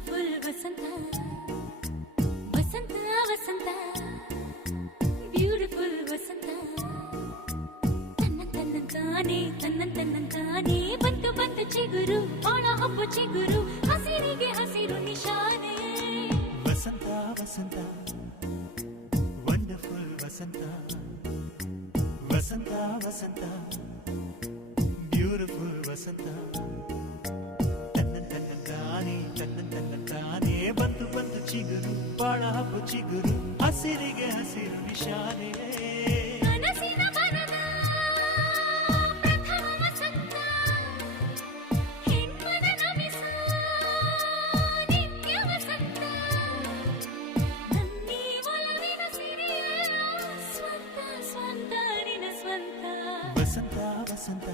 beautiful ವಸಂತ ವಸಂತ ವಸಂತ beautiful ವಸಂತ ತನ್ನಂತಾನೆ ಬಂತು ಬಂತು ಚಿಗುರು ಒಣ ಹಬ್ಬ ಚಿಗುರು ಹಸಿರಿಗೆ ಹಸಿರು ನಿಶಾನೆ ವಸಂತ ವಸಂತ ವಂಡರ್ಫುಲ್ ವಸಂತ ವಸಂತ ವಸಂತ ಬ್ಯೂಟಿಫುಲ್ ವಸಂತ ತನ್ನಂತಾನೆ ಬಂತು ಬಂತು ಚಿಗುರು ಬಾಳ ಹಬ್ಬ ಚಿಗುರು ಹಸಿರಿಗೆ ಹಸಿರು ನಿಶಾನೆ ಕನಸಿನ ಬನದ ಪ್ರಥಮ ವಸಂತ ಹೆಣ್ಮನ ನಮಿಸ ನಿತ್ಯ ವಸಂತ ನನ್ನಿ ಒಲವಿನ ಸಿರಿಯ ಸ್ವಂತ ಸ್ವಂತ ನಿನ ಸ್ವಂತ ವಸಂತ ವಸಂತ